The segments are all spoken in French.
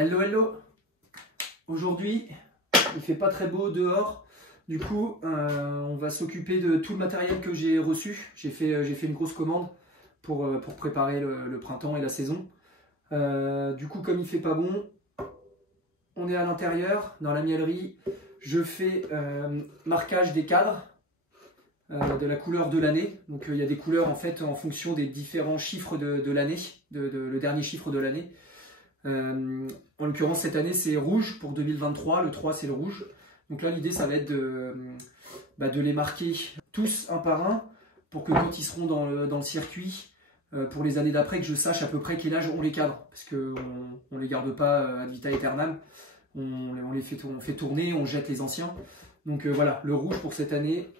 Hello hello. Aujourd'hui il fait pas très beau dehors, du coup on va s'occuper de tout le matériel que j'ai reçu. J'ai fait une grosse commande pour préparer le printemps et la saison. Du coup comme il fait pas bon, on est à l'intérieur dans la miellerie. Je fais marquage des cadres de la couleur de l'année. Donc il y a des couleurs en fait en fonction des différents chiffres de l'année, le dernier chiffre de l'année. En l'occurrence cette année c'est rouge pour 2023, le 3 c'est le rouge. Donc là l'idée ça va être de les marquer tous un par un pour que quand ils seront dans le circuit, pour les années d'après, que je sache à peu près quel âge ont les cadres. Parce qu'on ne les garde pas ad vitam aeternam, on fait tourner, on jette les anciens. Donc voilà, le rouge pour cette année,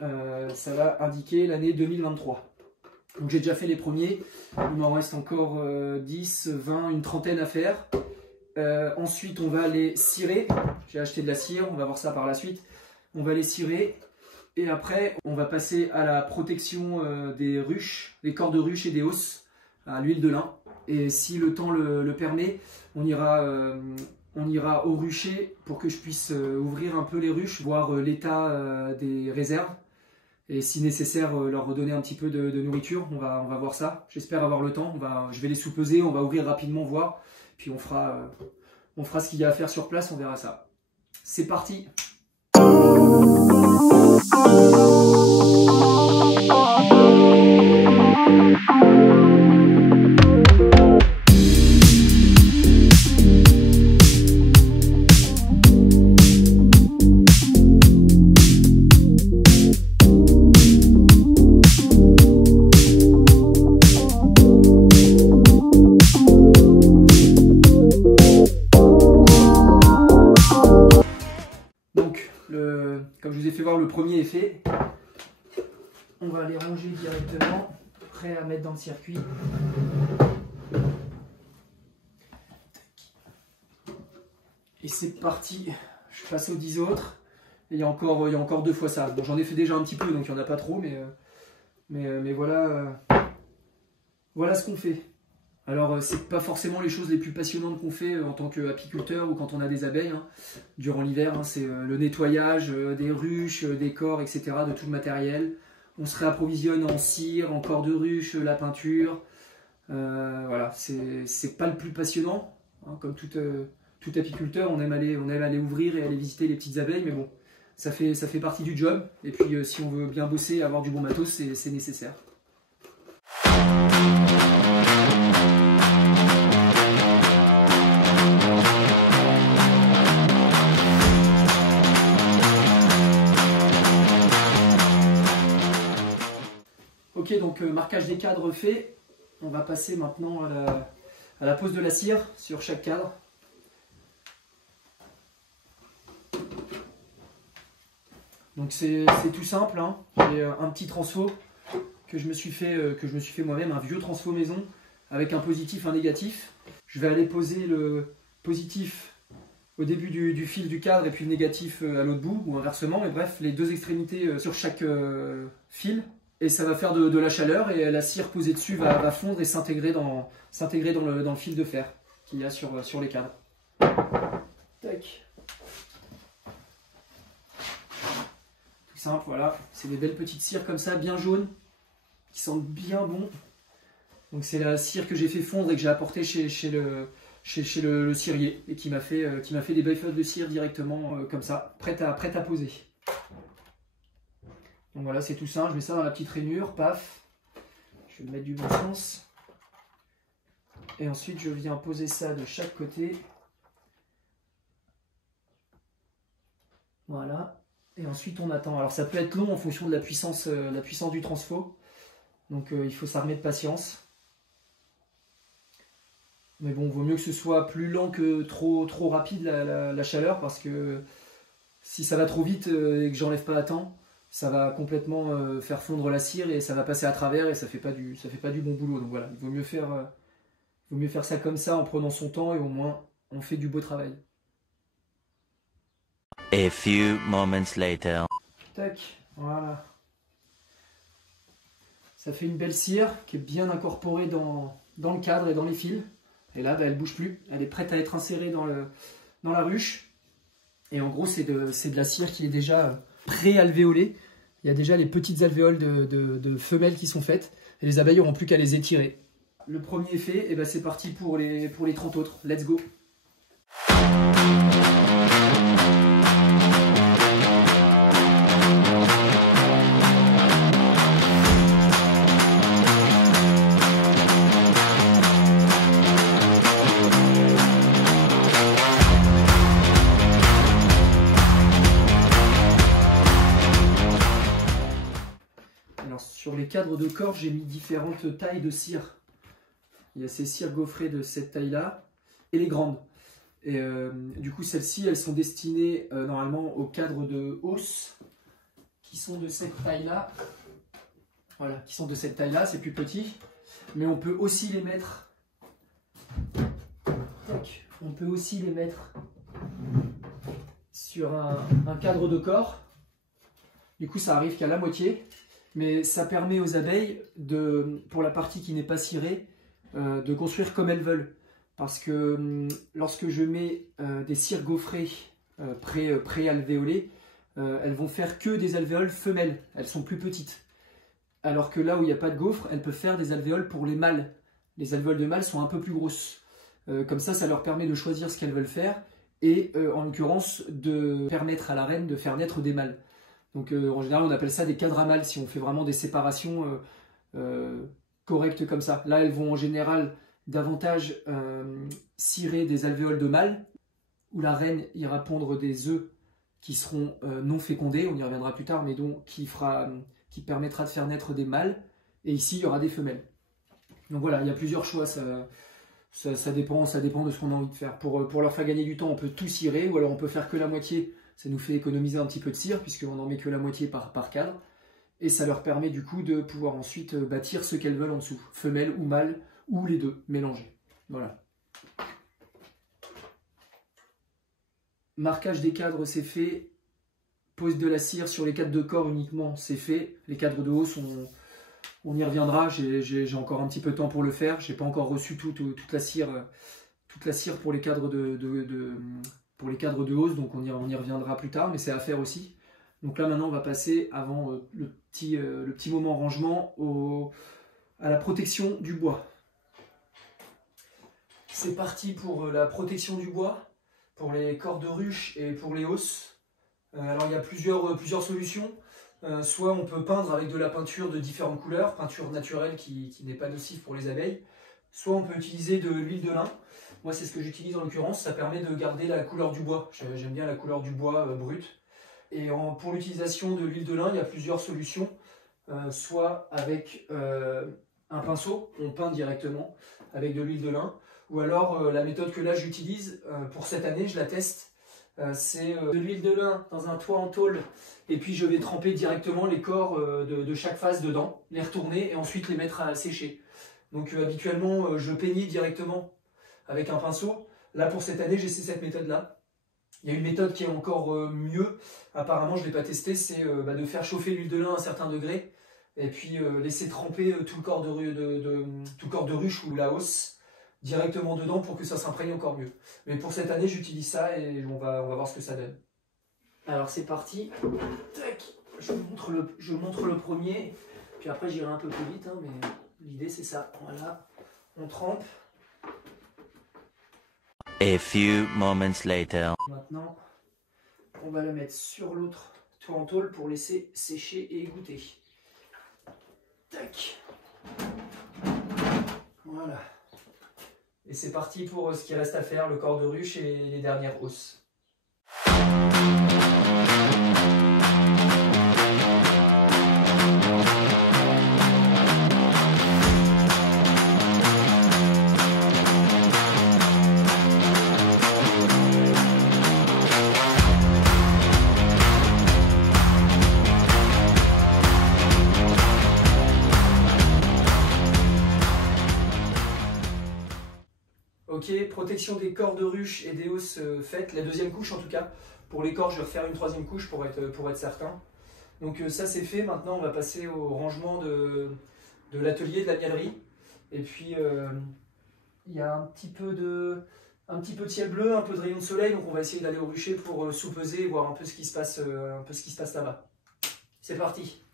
ça va indiquer l'année 2023. Donc j'ai déjà fait les premiers, il m'en reste encore 10, 20, une trentaine à faire. Ensuite on va les cirer, j'ai acheté de la cire, on va voir ça par la suite. On va les cirer et après on va passer à la protection des ruches, des corps de ruches et des hausses à l'huile de lin. Et si le temps le permet, on ira au rucher pour que je puisse ouvrir un peu les ruches, voir l'état des réserves. Et si nécessaire, leur redonner un petit peu de nourriture. On va voir ça. J'espère avoir le temps. Je vais les sous-peser, on va ouvrir rapidement, voir. Puis on fera ce qu'il y a à faire sur place, on verra ça. C'est parti! Comme je vous ai fait voir, le premier est fait. On va les ranger directement, prêt à mettre dans le circuit. Et c'est parti. Je passe aux 10 autres. Et il y a encore 2 fois ça. Bon, j'en ai fait déjà un petit peu, donc il n'y en a pas trop, mais voilà, voilà ce qu'on fait. Alors, c'est pas forcément les choses les plus passionnantes qu'on fait en tant qu'apiculteur ou quand on a des abeilles hein, durant l'hiver. Hein, c'est le nettoyage des ruches, des corps, etc., de tout le matériel. On se réapprovisionne en cire, en corps de ruche, la peinture. Voilà, c'est pas le plus passionnant. Hein, comme tout apiculteur, on aime aller ouvrir et aller visiter les petites abeilles, mais bon, ça fait partie du job. Et puis, si on veut bien bosser et avoir du bon matos, c'est nécessaire. Ok, donc marquage des cadres fait. On va passer maintenant à la pose de la cire sur chaque cadre. Donc c'est tout simple. Hein. J'ai un petit transfo que je me suis fait moi-même, un vieux transfo maison avec un positif, un négatif. Je vais aller poser le positif au début du fil du cadre et puis le négatif à l'autre bout ou inversement. Mais bref, les deux extrémités sur chaque fil. Et ça va faire de la chaleur et la cire posée dessus va fondre et s'intégrer dans le fil de fer qu'il y a sur les cadres. Tac. Tout simple, voilà. C'est des belles petites cires comme ça, bien jaunes, qui sentent bien bon. Donc c'est la cire que j'ai fait fondre et que j'ai apportée chez le cirier et qui m'a fait des belles feuilles de cire directement comme ça, prête à poser. Donc voilà, c'est tout simple, je mets ça dans la petite rainure, paf, je vais le mettre du bon sens. Et ensuite je viens poser ça de chaque côté. Voilà, et ensuite on attend. Alors ça peut être long en fonction de la puissance du transfo, donc il faut s'armer de patience. Mais bon, vaut mieux que ce soit plus lent que trop rapide la chaleur, parce que si ça va trop vite et que j'enlève pas à temps, ça va complètement faire fondre la cire et ça va passer à travers et ça fait pas du bon boulot. Donc voilà, il vaut mieux faire ça comme ça en prenant son temps et au moins on fait du beau travail. A few moments later. Tac, voilà. Ça fait une belle cire qui est bien incorporée dans le cadre et dans les fils. Et là, bah, elle ne bouge plus. Elle est prête à être insérée dans la ruche. Et en gros, c'est de la cire qui est déjà pré-alvéolée. Il y a déjà les petites alvéoles de femelles qui sont faites. Et les abeilles n'auront plus qu'à les étirer. Le premier est fait, et ben c'est parti pour les 30 autres. Let's go! Sur les cadres de corps, j'ai mis différentes tailles de cire. Il y a ces cires gaufrées de cette taille-là et les grandes. Et du coup, celles-ci, elles sont destinées normalement aux cadres de hausse qui sont de cette taille-là. Voilà, qui sont de cette taille-là, c'est plus petit. Mais on peut aussi les mettre. On peut aussi les mettre sur un cadre de corps. Du coup, ça arrive qu'à la moitié. Mais ça permet aux abeilles, pour la partie qui n'est pas cirée, de construire comme elles veulent. Parce que lorsque je mets des cires gaufrées pré-alvéolées, elles vont faire que des alvéoles femelles. Elles sont plus petites. Alors que là où il n'y a pas de gaufres, elles peuvent faire des alvéoles pour les mâles. Les alvéoles de mâles sont un peu plus grosses. Comme ça leur permet de choisir ce qu'elles veulent faire. Et en l'occurrence, de permettre à la reine de faire naître des mâles. Donc en général, on appelle ça des cadres à mâles si on fait vraiment des séparations correctes comme ça. Là, elles vont en général davantage cirer des alvéoles de mâles, où la reine ira pondre des œufs qui seront non fécondés, on y reviendra plus tard, mais donc qui permettra de faire naître des mâles. Et ici, il y aura des femelles. Donc voilà, il y a plusieurs choix, ça dépend de ce qu'on a envie de faire. Pour leur faire gagner du temps, on peut tout cirer, ou alors on peut faire que la moitié. Ça nous fait économiser un petit peu de cire, puisqu'on n'en met que la moitié par cadre. Et ça leur permet du coup de pouvoir ensuite bâtir ce qu'elles veulent en dessous. Femelle ou mâle, ou les deux, mélangés. Voilà. Marquage des cadres, c'est fait. Pose de la cire sur les cadres de corps uniquement, c'est fait. Les cadres de hausse, on y reviendra. J'ai encore un petit peu de temps pour le faire. Je n'ai pas encore reçu toute la cire pour les cadres pour les cadres de hausse, donc on y reviendra plus tard, mais c'est à faire aussi. Donc là maintenant on va passer, avant le petit moment rangement, à la protection du bois. C'est parti pour la protection du bois, pour les corps de ruche et pour les hausses. Alors il y a plusieurs solutions. Soit on peut peindre avec de la peinture de différentes couleurs, peinture naturelle qui n'est pas nocive pour les abeilles. Soit on peut utiliser de l'huile de lin. Moi, c'est ce que j'utilise en l'occurrence, ça permet de garder la couleur du bois. J'aime bien la couleur du bois brut. Et pour l'utilisation de l'huile de lin, il y a plusieurs solutions. Soit avec un pinceau, on peint directement avec de l'huile de lin. Ou alors, la méthode que là j'utilise, pour cette année, je la teste, c'est de l'huile de lin dans un toit en tôle. Et puis, je vais tremper directement les corps de chaque face dedans, les retourner et ensuite les mettre à sécher. Donc, habituellement, je peignais directement avec un pinceau. Là, pour cette année, j'essaie cette méthode-là. Il y a une méthode qui est encore mieux. Apparemment, je ne l'ai pas testé, c'est de faire chauffer l'huile de lin à un certain degré et puis laisser tremper tout le corps de ruche ou la hausse directement dedans pour que ça s'imprègne encore mieux. Mais pour cette année, j'utilise ça et on va voir ce que ça donne. Alors, c'est parti. Tac. Je montre le premier, puis après, j'irai un peu plus vite, hein, mais l'idée, c'est ça. Voilà. On trempe. A few moments later. Maintenant, on va le mettre sur l'autre toit en tôle pour laisser sécher et égoutter. Tac. Voilà. Et c'est parti pour ce qui reste à faire, le corps de ruche et les dernières hausses. Ok, protection des corps de ruche et des hausses faites, la deuxième couche en tout cas. Pour les corps, je vais refaire une troisième couche pour être certain. Donc ça c'est fait, maintenant on va passer au rangement de l'atelier, de la mielerie. Et puis Il y a un petit peu de ciel bleu, un peu de rayon de soleil, donc on va essayer d'aller au rucher pour sous-peser et voir un peu ce qui se passe là-bas. C'est parti.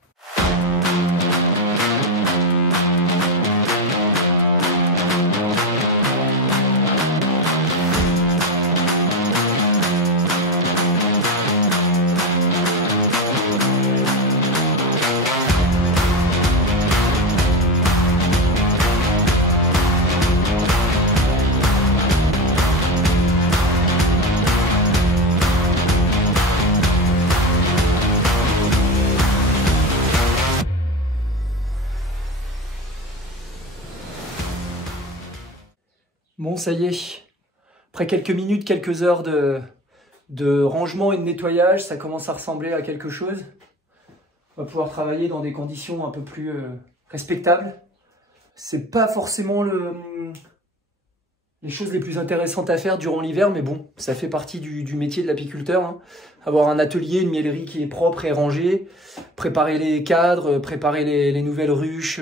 Bon, ça y est, après quelques minutes, quelques heures de rangement et de nettoyage, ça commence à ressembler à quelque chose. On va pouvoir travailler dans des conditions un peu plus respectables. C'est pas forcément les choses les plus intéressantes à faire durant l'hiver, mais bon, ça fait partie du métier de l'apiculteur. Hein. Avoir un atelier, une miellerie qui est propre et rangée, préparer les cadres, préparer les nouvelles ruches,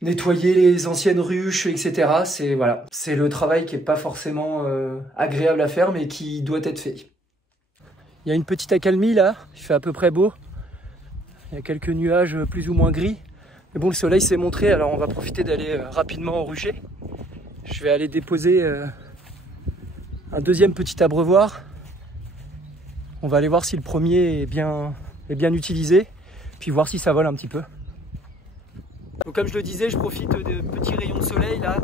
nettoyer les anciennes ruches, etc. C'est le travail qui n'est pas forcément agréable à faire, mais qui doit être fait. Il y a une petite accalmie là, il fait à peu près beau. Il y a quelques nuages plus ou moins gris. Mais bon, le soleil s'est montré, alors on va profiter d'aller rapidement au rucher. Je vais aller déposer un deuxième petit abreuvoir. On va aller voir si le premier est bien utilisé, puis voir si ça vole un petit peu. Donc comme je le disais, je profite de petits rayons de soleil là,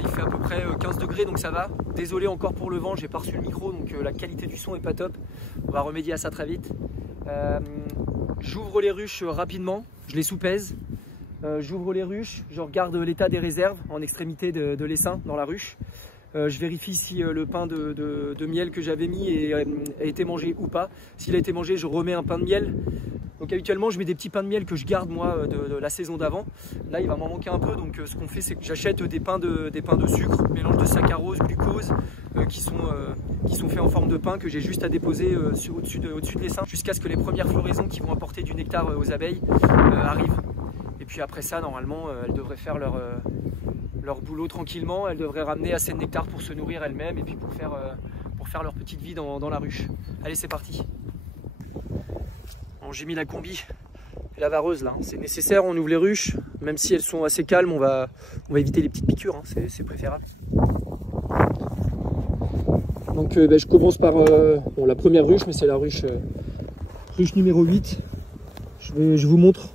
il fait à peu près 15 degrés donc ça va. Désolé encore pour le vent, j'ai pas reçu le micro donc la qualité du son est pas top. On va remédier à ça très vite. J'ouvre les ruches rapidement, je les soupèse. J'ouvre les ruches, je regarde l'état des réserves en extrémité de l'essaim dans la ruche. Je vérifie si le pain de miel que j'avais mis a été mangé ou pas. S'il a été mangé, je remets un pain de miel. Donc habituellement, je mets des petits pains de miel que je garde moi de la saison d'avant. Là, il va m'en manquer un peu, donc ce qu'on fait, c'est que j'achète des pains de sucre, mélange de saccharose, glucose, qui sont faits en forme de pain que j'ai juste à déposer au-dessus de l'essaim, jusqu'à ce que les premières floraisons qui vont apporter du nectar aux abeilles arrivent. Et puis après ça, normalement, elles devraient faire leur boulot tranquillement. Elles devraient ramener assez de nectar pour se nourrir elles-mêmes et puis pour faire leur petite vie dans la ruche. Allez, c'est parti. Bon, j'ai mis la combi et la vareuse là. C'est nécessaire, on ouvre les ruches. Même si elles sont assez calmes, on va éviter les petites piqûres. Hein. C'est préférable. Donc je commence par la première ruche, mais c'est la ruche numéro 8. Je vous montre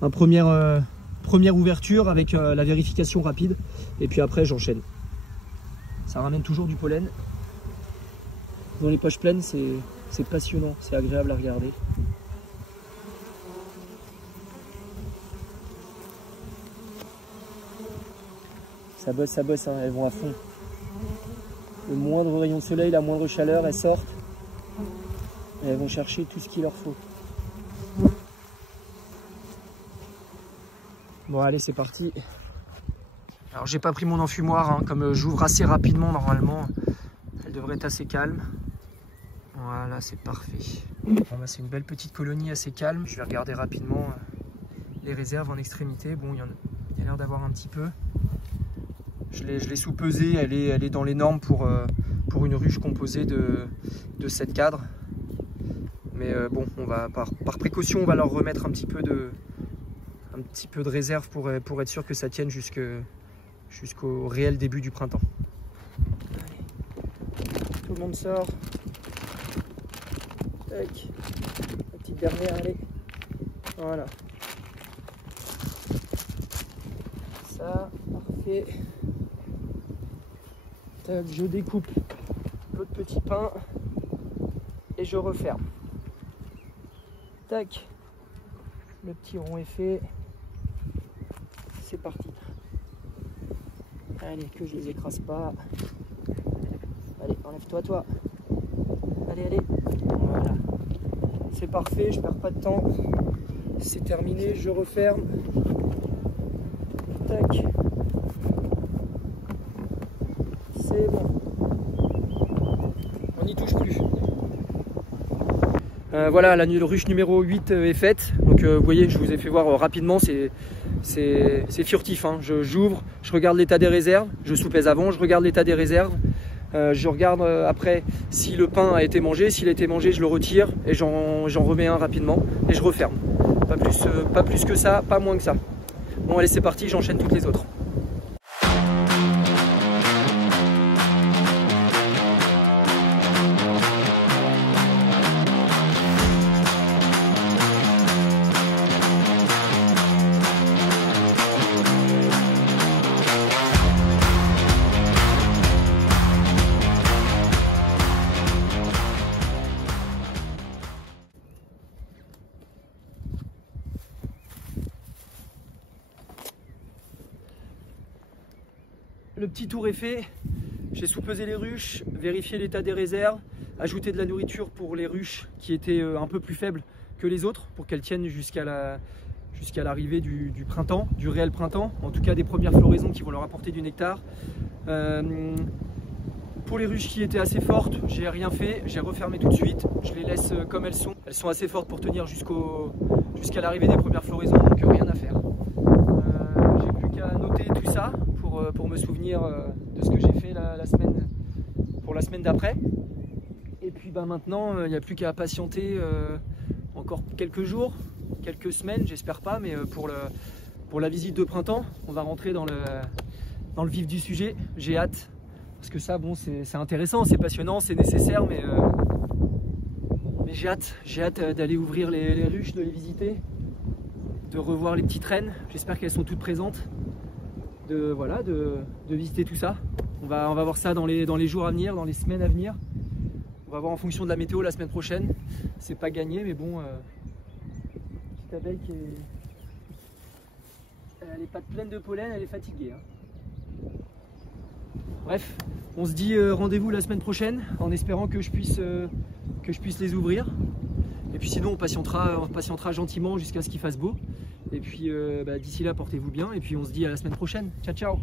une première ouverture avec la vérification rapide et puis après j'enchaîne. Ça ramène toujours du pollen. Dans les poches pleines, c'est passionnant, c'est agréable à regarder. Ça bosse, hein, elles vont à fond. Le moindre rayon de soleil, la moindre chaleur, elles sortent et elles vont chercher tout ce qu'il leur faut. Bon allez, c'est parti. Alors j'ai pas pris mon enfumoir, hein, comme j'ouvre assez rapidement normalement, elle devrait être assez calme. Voilà, c'est parfait. Bon, bah, c'est une belle petite colonie assez calme. Je vais regarder rapidement les réserves en extrémité. Bon, il y a l'air d'avoir un petit peu. Je l'ai sous-pesée, elle est dans les normes pour une ruche composée de 7 cadres. Mais bon, on va par précaution, on va leur remettre un petit peu de réserve pour être sûr que ça tienne jusqu'au réel début du printemps. Allez. Tout le monde sort. Tac. La petite dernière, allez. Voilà. Ça, parfait. Tac, je découpe l'autre petit pain et je referme. Tac. Le petit rond est fait. C'est parti. Allez, que je les écrase pas. Allez, enlève-toi, toi. Allez. Voilà. C'est parfait, je perds pas de temps. C'est terminé, je referme. Tac. C'est bon. On n'y touche plus. Voilà, la ruche numéro 8 est faite. Donc vous voyez, je vous ai fait voir rapidement, c'est furtif. Hein. J'ouvre, je regarde l'état des réserves, je sous-pèse avant, je regarde l'état des réserves, je regarde après si le pain a été mangé, s'il a été mangé je le retire et j'en remets un rapidement et je referme. Pas plus que ça, pas moins que ça. Bon allez c'est parti, j'enchaîne toutes les autres. Le petit tour est fait, j'ai sous-pesé les ruches, vérifié l'état des réserves, ajouté de la nourriture pour les ruches qui étaient un peu plus faibles que les autres pour qu'elles tiennent jusqu'à l'arrivée du printemps, du réel printemps, en tout cas des premières floraisons qui vont leur apporter du nectar. Pour les ruches qui étaient assez fortes, j'ai rien fait, j'ai refermé tout de suite, je les laisse comme elles sont. Elles sont assez fortes pour tenir jusqu'à l'arrivée des premières floraisons, donc rien à faire. J'ai plus qu'à noter tout ça pour me souvenir de ce que j'ai fait pour la semaine d'après. Et puis maintenant, il n'y a plus qu'à patienter encore quelques jours, quelques semaines, j'espère pas, mais pour la visite de printemps, on va rentrer dans le vif du sujet. J'ai hâte, parce que ça, bon, c'est intéressant, c'est passionnant, c'est nécessaire, mais j'ai hâte d'aller ouvrir les ruches, de les visiter, de revoir les petites reines. J'espère qu'elles sont toutes présentes. De visiter tout ça. On va voir ça dans les jours à venir, dans les semaines à venir. On va voir en fonction de la météo la semaine prochaine. C'est pas gagné, mais bon, petite abeille elle est pas pleine de pollen, elle est fatiguée. Hein. Bref, on se dit rendez-vous la semaine prochaine en espérant que je puisse les ouvrir. Et puis sinon on patientera gentiment jusqu'à ce qu'il fasse beau. Et puis d'ici là portez-vous bien et puis on se dit à la semaine prochaine. Ciao ciao.